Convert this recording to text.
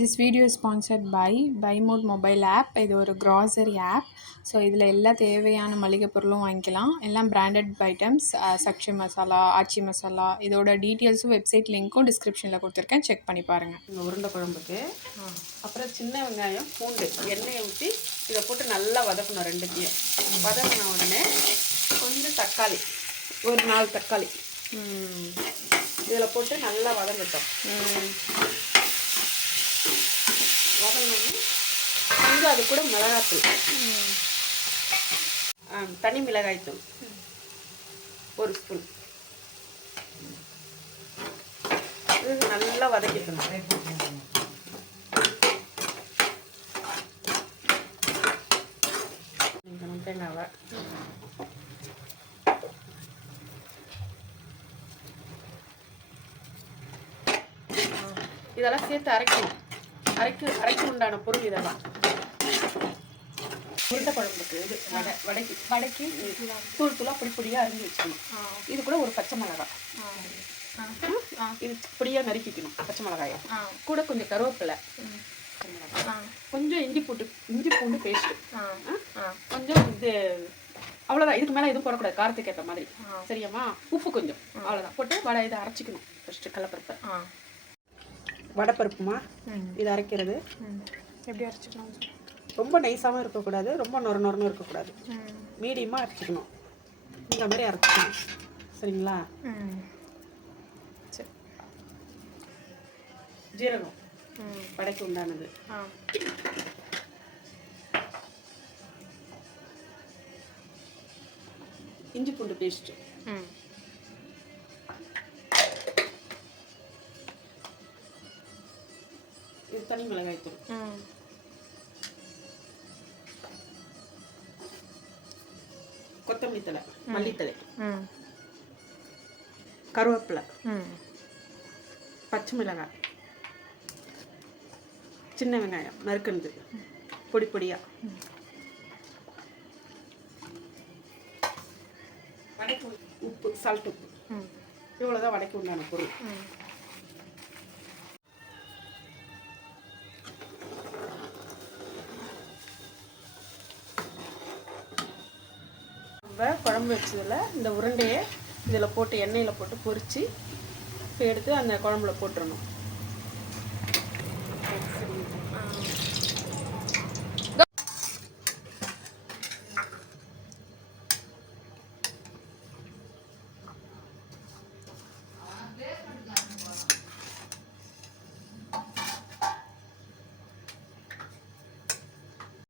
This video sponsored by mod mobile app. இது ஒரு grocery app. So இதில் எல்லா தேவையான மளிகை பொருளும் வாங்கிக்கலாம். எல்லாம் பிராண்டட் ஐட்டம்ஸ். சக்ஷி மசாலா, ஆச்சி மசாலா, இதோட டீட்டெயில்ஸும் வெப்சைட் லிங்க்கும் டிஸ்கிரிப்ஷனில் கொடுத்துருக்கேன். செக் பண்ணி பாருங்கள். இந்த உருண்டை குழம்புக்கு அப்புறம் சின்ன வெங்காயம், பூண்டு, எண்ணெயை ஊற்றி இதை போட்டு நல்லா வதக்கணும். ரெண்டுத்தையும் வதக்கின உடனே கொஞ்சம் தக்காளி, ஒரு 4 தக்காளி இதில் போட்டு நல்லா வதங்கட்டும். வதங்கணும். கொஞ்சம் அது கூட மிளகாய்த்தூள், தனி மிளகாய்த்தூள் 1 ஸ்பூன் இது நல்லா வதக்கிக்கணும். தேங்காவை இதெல்லாம் சேர்த்து அரைக்கணும். அரைக்க உண்டான பொருள் இதெல்லாம். உருண்டை குழம்புக்கு இது வடைக்கு தூள் தூளாக பொடியாக அரிஞ்சு வச்சுக்கணும். இது கூட ஒரு பச்சை மிளகாய், இது பொடியாக நறுக்கிக்கணும். பச்சை மிளகாயை கூட கொஞ்சம் கருவேப்பிலை, கொஞ்சம் இஞ்சி பூண்டு பேஸ்ட்டு, கொஞ்சம் இது, அவ்வளோதான். இதுக்கு மேலே எதுவும் போடக்கூடாது. காரத்துக்கு ஏற்ற மாதிரி. சரியாம்மா? உப்பு கொஞ்சம், அவ்வளோதான். போட்டு வடை இதை அரைச்சிக்கணும். ஃபஸ்ட்டு கடலைப்பருப்பை. வடைப்பருப்புமா இது அரைக்கிறது எப்படி அரைச்சிக்கணும்? ரொம்ப நைஸாகவும் இருக்கக்கூடாது, ரொம்ப நொரன்னு இருக்கக்கூடாது. மீடியமாக அரைச்சிக்கணும். இந்த மாதிரி அரைச்சிக்கணும். சரிங்களா? சரி. ஜீரகம் வடைக்கு உண்டானது. இஞ்சி பூண்டு பேஸ்ட்டு, இது தனி மிளகாய்த்தூள், கொத்தமல்லி தழை, மல்லித்தழை, கருவேப்பிலை, பச்சை மிளகாய், சின்ன வெங்காயம் நறுக்குனது பொடியாக, வடைக்கு உப்பு, சால்ட் உப்பு, இவ்வளோதான் வடைக்கு உண்டான பொருள். குழம்பு வச்சதில் இந்த உருண்டையை இதில் போட்டு எண்ணெயில் போட்டு பொரித்து எடுத்து அந்த குழம்புல போட்டுடணும்.